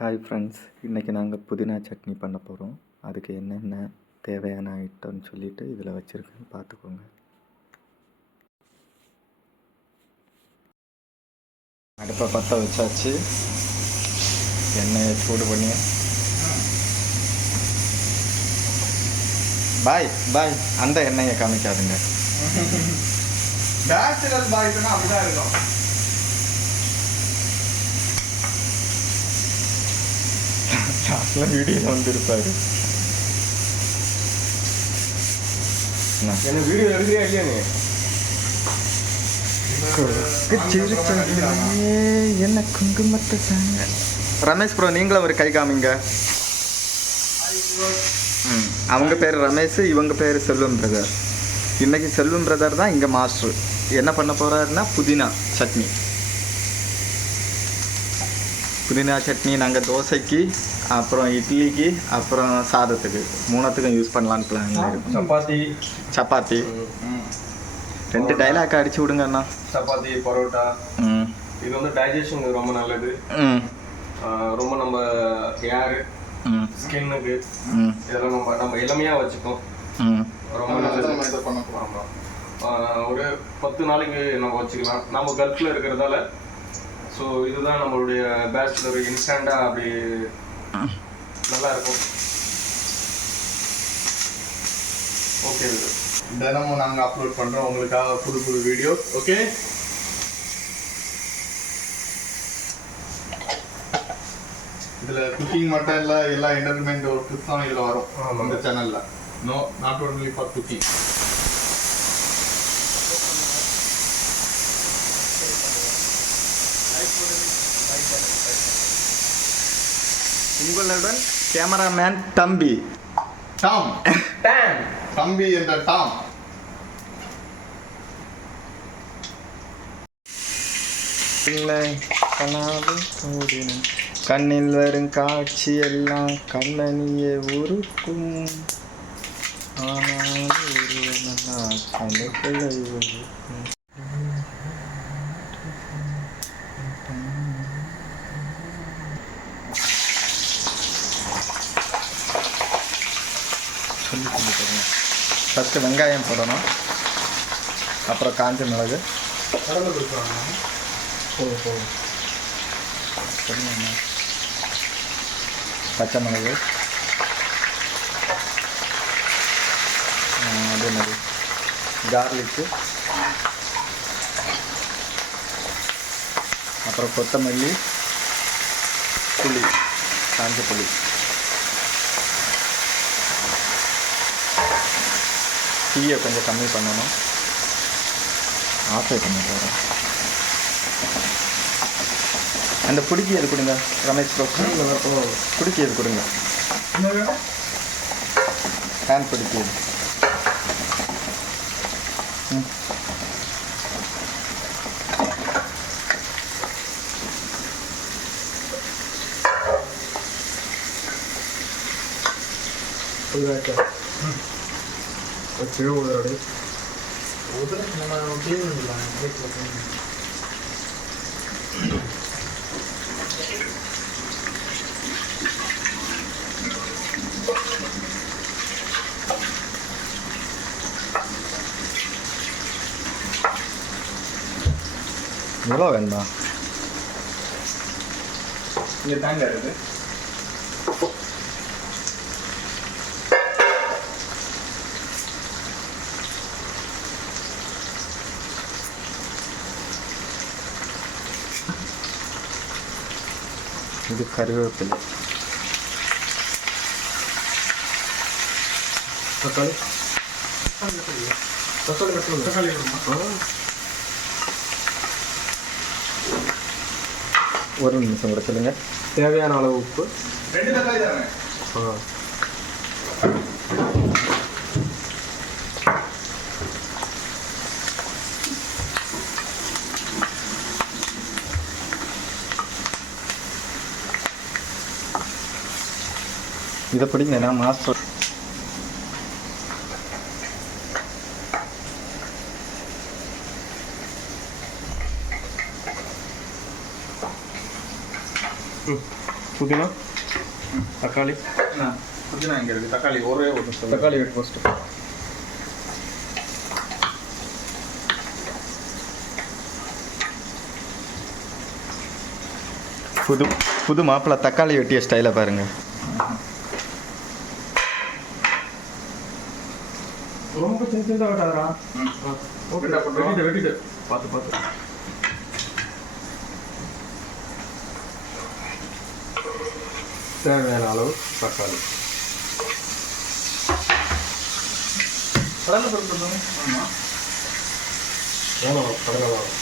Hi friends, இன்றைக்கி நாங்கள் புதினா சட்னி பண்ண போகிறோம். அதுக்கு என்னென்ன தேவையான ஐட்டம்னு சொல்லிவிட்டு இதில் வச்சுருக்கேன், பார்த்துக்கோங்க. அடுப்பை பற்ற வச்சாச்சு. எண்ணெயை சூடு பண்ணி பாய் அந்த எண்ணெயை காமிக்காதுங்க. பேச்சுலர் பாய்ஸ்னா அப்படிதான் இருக்கும். வீடியோ வந்துருப்பாரு. என்ன வீடியோ எடுக்கிறியா இல்லையா நீ? என்ன குங்குமத்தை சாங்க. ரமேஷ் ப்ரோ, நீங்களும் ஒரு கை காமிங்க. அவங்க பேர் ரமேஷ், இவங்க பேர் செல்வம் பிரதர். இன்றைக்கி செல்வம் பிரதர் தான் இங்கே மாஸ்டர். என்ன பண்ண போகிறாருன்னா புதினா சட்னி. புதினா சட்னி நாங்கள் தோசைக்கு, அப்புறம் இட்லிக்கு, அப்புறம் சாதத்துக்கு, மூணுத்துக்கும் யூஸ் பண்ணலான்னு பிளான் இருக்கும். சப்பாத்தி 2 டைலாக் அடிச்சு விடுங்க அண்ணா. சப்பாத்தி, பரோட்டா. இது வந்து டைஜஷனுக்கு ரொம்ப நல்லது. ரொம்ப நம்ம ஹேரு, ஸ்கின்னுக்கு இதெல்லாம் நம்ம இளமையாக வச்சுக்கோம். ரொம்ப நல்லது. ஒரு 10 நாளைக்கு நம்ம வச்சுக்கலாம். நம்ம கல்ஃபில் இருக்கிறதால ஸோ இதுதான் நம்மளுடைய பேச்சுலர். இன்ஸ்டண்ட்டாக அப்படி நல்லா இருக்கும். ஓகே, தினமும் நாங்கள் அப்லோட் பண்ணுறோம் உங்களுக்காக புது வீடியோஸ். ஓகே, இதில் குக்கிங் மட்டும் இல்லை, எல்லா என்டர்டைன்மெண்ட் ஒரு டிப்ஸ் தான் இதில் வரும் இந்த சேனலில். No, not only for cooking. உங்களுடன் கேமராமேன் தம்பி. டாம் தம்பி என்ற டாம். கண்ணில் வரும் காட்சி எல்லாம் கண்ணனியே உருக்கும். ஆனால் சொல்லி தருங்க. ஃபஸ்ட்டு வெங்காயம் போடணும், அப்புறம் காஞ்ச மிளகு. பச்சை மிளகு, அதே மாதிரி கார்லிக்கு, அப்புறம் கொத்தமல்லி, புளி, காஞ்ச புளி. தீயை கொஞ்சம் கம்மி பண்ணணும். ஆஃபே பண்ணி போகிறேன். அந்த பிடிக்கி எது கொடுங்க ரமேஷ் ப்ரோ. பிடிக்கி எது கொடுங்க. ஹேண்ட் பிடிக்கி. எவ்வளோ வேணுமா? இங்கே தாங்க இருக்குது. இது கருவேப்பிலை. தக்காளி ஒரு நிமிஷம் கூட சொல்லுங்க. தேவையான அளவு உப்பு. 2 தக்காளி தானே? இதை பிடிங்க. நான் மாஸ்டர். புதினா தக்காளி புதினா இங்கே இருக்குது தக்காளி ஒரே ஒரு தக்காளி வெட்டு ஃபஸ்ட்டு. புது மாப்பிள்ளை தக்காளி வெட்டிய ஸ்டைலை பாருங்க. ரொம்ப சின்ன சின்னதாக வெட்டாதரா. ஓகே வெட்டிட்டு பார்த்து பார்த்து. தேவையான அளவு தக்காளி. கடலை பருப்பு ஆமாம் வேணும் கடலை வேணும்.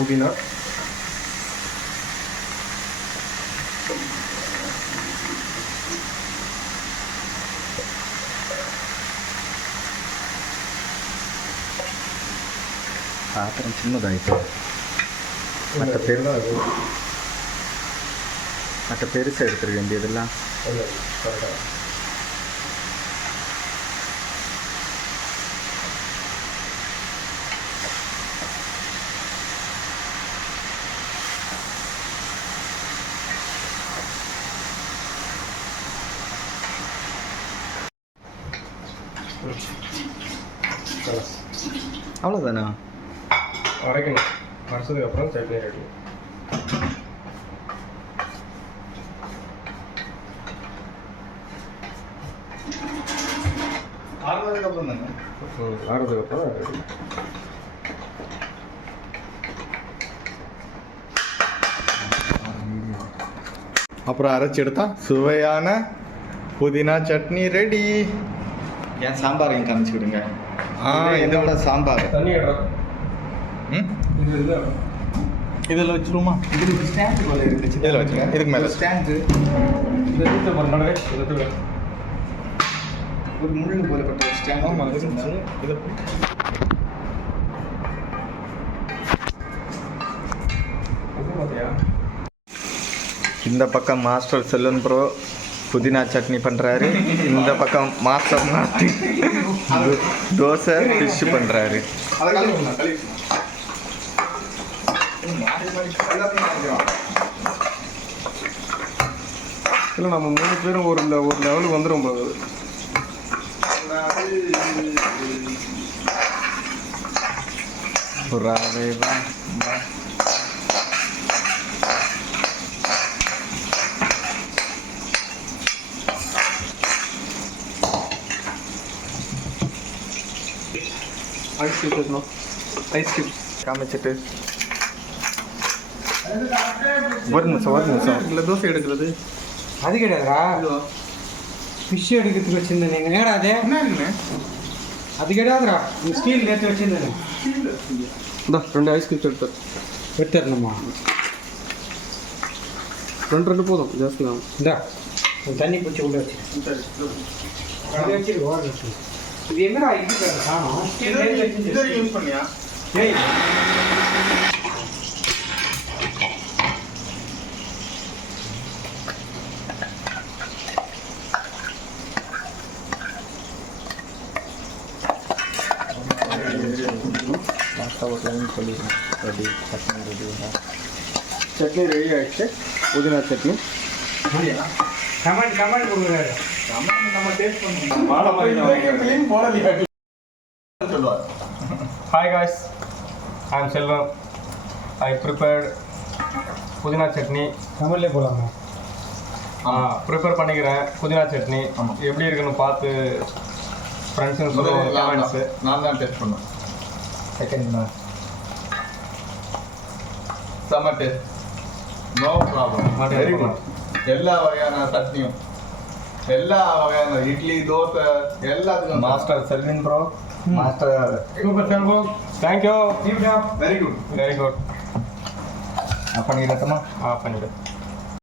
புதினா பாத்திரம் சின்னதாயிட்டு மற்ற பெருசாக எடுத்துருக்க வேண்டியதெல்லாம். அவ்வளோதானா? அரைக்கணும். அரைச்சதுக்கு அப்புறம் சட்னி ரெடி. ஆறுனதுக்கு அப்புறம் தானே ஆறுறதுக்கு அப்புறம் ரெடி. அப்புறம் அரைச்சி எடுத்தா சுவையான புதினா சட்னி ரெடி. ஏன் சாம்பார் எங்க காமிச்சு விடுங்க. இதோட சாம்பார் தண்ணி இடுறோம். இது இதில் வச்சுருமா? இது ஒரு ஸ்டாண்டு போல இருந்துச்சு. இதில் வச்சுருங்க. இதுக்கு மேலே ஸ்டாண்டு இதை எடுத்து பண்ணவே இதை ஒரு முள்ளு போலப்பட்ட ஒரு ஸ்டாண்ட். ஆமாம் இருந்துச்சு. இதை பார்த்தியா? இந்த பக்கம் மாஸ்டர் செல்வன் ப்ரோ புதினா சட்னி பண்ணுறாரு. இந்த பக்கம் மாஸ்டர் நாட்டி தோசை ஃபிஷ் பண்ணுறாரு. அதை கழுவி இல்லை நம்ம 3 பேரும் ஒரு லெவலுக்கு வந்துடும் போது. புறாவே வா வா. ஐஸ் கியூப் இருக்கணும். ஐஸ் கியூப் காமிச்சிட்டு ஒரு நிமிஷம் இல்லை தோசை எடுக்கிறது அது கிடையாதுடா. ஃபிஷ் எடுக்கிறதுக்கு வச்சுருந்தேன். நீங்கள் நேரா அதே அது கிடையாதுடா. இந்த ஸ்டீல் நேற்று வச்சுருந்தேன். இந்த 2 ஐஸ் கியூப்ஸ் எடுத்து எடுத்துடணுமா? 2 போதும், ஜாஸ்தி தான். இந்தா தண்ணி பிடிச்சி உள்ள வச்சு அது வச்சுட்டு ஓட வச்சு. இது எங்கடா இது காணும்? இது யூஸ் பண்ணியா? ஏய் சட்னி ரெடி ஆகிடுச்சு. புதினா சட்னி. கமெண்ட் கொடுக்குறாரு. நம்ம டேஸ்ட் பண்ணுவோம். Hi guys, I am Selvam. I prepared புதினா சட்னி. கமெண்ட்லேயே போகலாமா? ப்ரிப்பேர் பண்ணிக்கிறேன் புதினா சட்னி. எப்படி இருக்குன்னு பார்த்து ஃப்ரெண்ட்ஸுங்க சொல்லுவாங்க கமெண்ட்ஸு. நான் தான் டேஸ்ட் பண்ணுவேன். செகண்ட் செம்ம taste. No problem. Mutton very problem. Good. எல்லா வகையான சட்னியும், எல்லா வகையான இட்லி, தோசை எல்லாத்துக்கும் master Selvin bro, master super Selvam. Thank you. Keep it up. Very good. Very good. Off பண்ணிடட்டுமா? ஆஃப் பண்ணிவிடு.